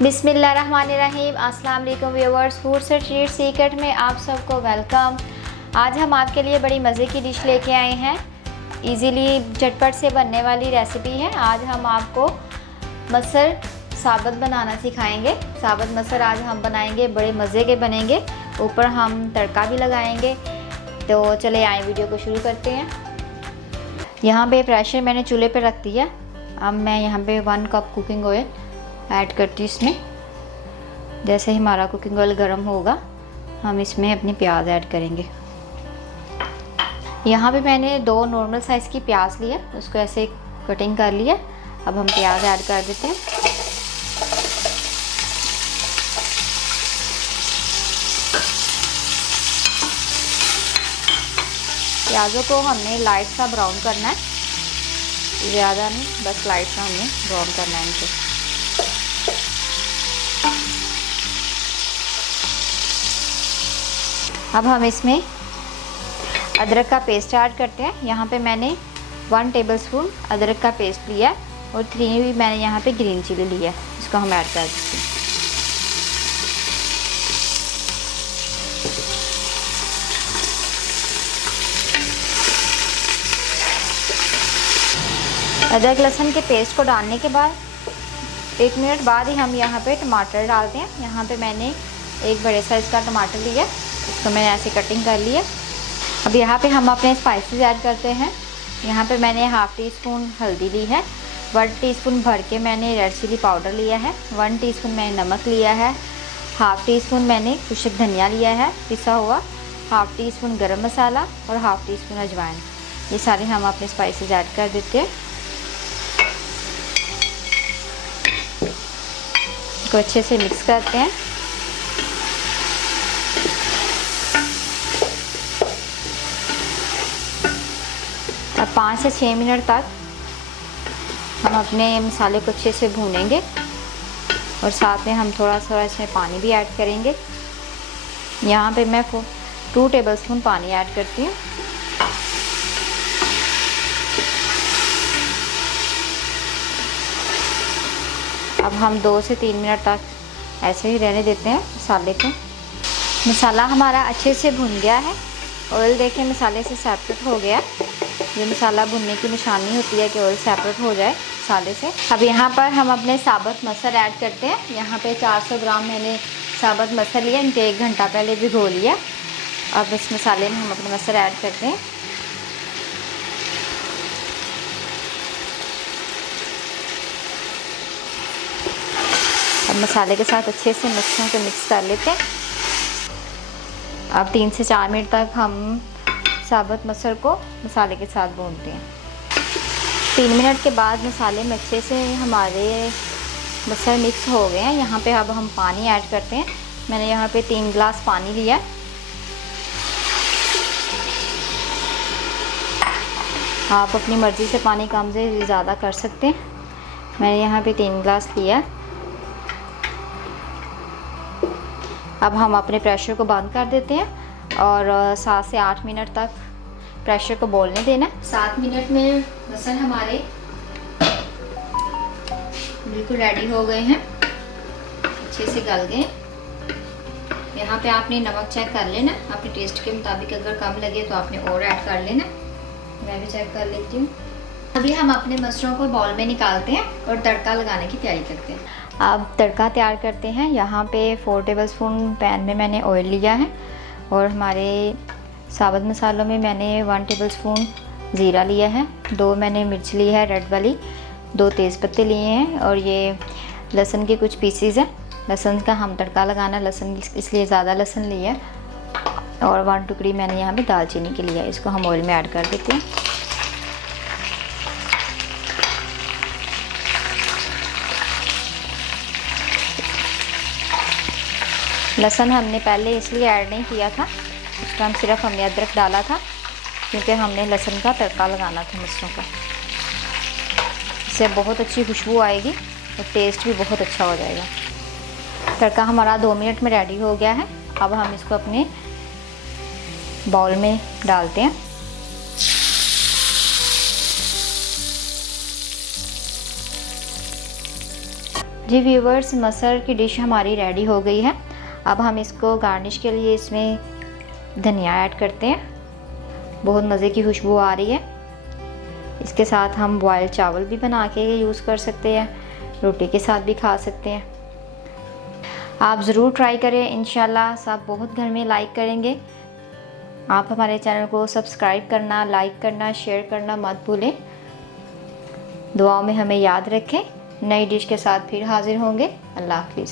बिस्मिल्लाहिर्रहमानिर्रहीम। अस्सलाम वालेकुम viewers, foods and treats secret में आप सबको वेलकम। आज हम आपके लिए बड़ी मज़े की डिश लेके आए हैं। इजीली झटपट से बनने वाली रेसिपी है। आज हम आपको मसर साबुत बनाना सिखाएंगे। साबुत मसर आज हम बनाएंगे, बड़े मज़े के बनेंगे। ऊपर हम तड़का भी लगाएंगे। तो चले आए वीडियो को शुरू करते हैं। यहाँ पे प्रेशर मैंने चूल्हे पे रख दिया। अब मैं यहाँ पे 1 कप कुकिंग ऑयल ऐड करती हूँ इसमें। जैसे ही हमारा कुकिंग ऑयल गर्म होगा हम इसमें अपनी प्याज ऐड करेंगे। यहाँ पे मैंने 2 नॉर्मल साइज़ की प्याज लिया, उसको ऐसे कटिंग कर लिया। अब हम प्याज ऐड कर देते हैं। प्याज़ों को हमने लाइट सा ब्राउन करना है, ज़्यादा नहीं, बस लाइट सा हमने ब्राउन करना है इनको। अब हम इसमें अदरक का पेस्ट ऐड करते हैं। यहाँ पे मैंने 1 टेबलस्पून अदरक का पेस्ट लिया और 3 भी मैंने यहाँ पे ग्रीन चिली लिया, इसको हम ऐड कर देते हैं। अदरक लहसुन के पेस्ट को डालने के बाद 1 मिनट बाद ही हम यहाँ पे टमाटर डालते हैं। यहाँ पे मैंने एक बड़े साइज़ का टमाटर लिया, इसको मैंने ऐसे कटिंग कर लिया। अब यहाँ पे हम अपने स्पाइसेस ऐड करते हैं। यहाँ पे मैंने 1/2 टीस्पून हल्दी ली है, 1 टीस्पून भर के मैंने रेड चिली पाउडर लिया है, 1 टीस्पून मैंने नमक लिया है, 1/2 टीस्पून मैंने खुश्क धनिया लिया है पिसा हुआ, 1/2 टीस्पून गरम मसाला और 1/2 टीस्पून अजवाइन। ये सारे हम अपने स्पाइसेस ऐड कर देते हैं। इसको अच्छे से मिक्स करते हैं। अब 5 से 6 मिनट तक हम अपने मसाले को अच्छे से भूनेंगे और साथ में हम थोड़ा सा इसमें पानी भी ऐड करेंगे। यहाँ पे मैं 2 टेबलस्पून पानी ऐड करती हूँ। अब हम 2 से 3 मिनट तक ऐसे ही रहने देते हैं मसाले को। मसाला हमारा अच्छे से भुन गया है। ऑयल देखें मसाले से सेपरेट हो गया। ये मसाला भुनने की निशानी होती है कि ऑयल सेपरेट हो जाए मसाले से। अब यहाँ पर हम अपने साबुत मसर ऐड करते हैं। यहाँ पे 400 ग्राम मैंने साबुत मसर लिया, इनके 1 घंटा पहले भिगो लिया। अब इस मसाले में हम अपने मसर ऐड करते हैं। अब मसाले के साथ अच्छे से मछलियों को मिक्स कर लेते हैं। अब 3 से 4 मिनट तक हम साबुत मसर को मसाले के साथ भूनते हैं। 3 मिनट के बाद मसाले में अच्छे से हमारे मसर मिक्स हो गए हैं। यहाँ पे अब हम पानी ऐड करते हैं। मैंने यहाँ पे 3 गिलास पानी लिया। आप अपनी मर्ज़ी से पानी कम से ज़्यादा कर सकते हैं। मैंने यहाँ पे 3 गिलास लिया। अब हम अपने प्रेशर को बंद कर देते हैं और 7 से 8 मिनट तक प्रेशर को बोलने देना। 7 मिनट में मसल हमारे बिल्कुल रेडी हो गए हैं, अच्छे से गल गए। यहाँ पे आपने नमक चेक कर लेना अपने टेस्ट के मुताबिक। अगर कम लगे तो आपने और ऐड कर लेना। मैं भी चेक कर लेती हूँ। अभी हम अपने मसरों को बाउल में निकालते हैं और तड़का लगाने की तैयारी करते हैं। अब तड़का तैयार करते हैं। यहाँ पे 4 टेबलस्पून पैन में मैंने ऑयल लिया है और हमारे साबुत मसालों में मैंने 1 टेबलस्पून ज़ीरा लिया है, 2 मैंने मिर्च ली है रेड वाली, 2 तेज़पत्ते लिए हैं और ये लहसुन के कुछ पीसीज हैं। लहसुन का हम तड़का लगाना, लहसुन इसलिए ज़्यादा लहसुन लिया और 1 टुकड़ी मैंने यहाँ पे दालचीनी के लिए, इसको हम ऑयल में ऐड कर देते हैं। लहसुन हमने पहले इसलिए ऐड नहीं किया था, उस टाइम सिर्फ हमने अदरक डाला था क्योंकि हमने लहसुन का तड़का लगाना था मसरों का। इससे बहुत अच्छी खुशबू आएगी और टेस्ट भी बहुत अच्छा हो जाएगा। तड़का हमारा 2 मिनट में रेडी हो गया है। अब हम इसको अपने बाउल में डालते हैं। जी व्यूवर्स, मसर की डिश हमारी रेडी हो गई है। अब हम इसको गार्निश के लिए इसमें धनिया ऐड करते हैं। बहुत मज़े की खुशबू आ रही है। इसके साथ हम बॉयल्ड चावल भी बना के यूज़ कर सकते हैं, रोटी के साथ भी खा सकते हैं। आप ज़रूर ट्राई करें, इंशाल्लाह सब बहुत घर में लाइक करेंगे। आप हमारे चैनल को सब्सक्राइब करना, लाइक करना, शेयर करना मत भूलें। दुआओं में हमें याद रखें। नई डिश के साथ फिर हाजिर होंगे। अल्लाह हाफिज़।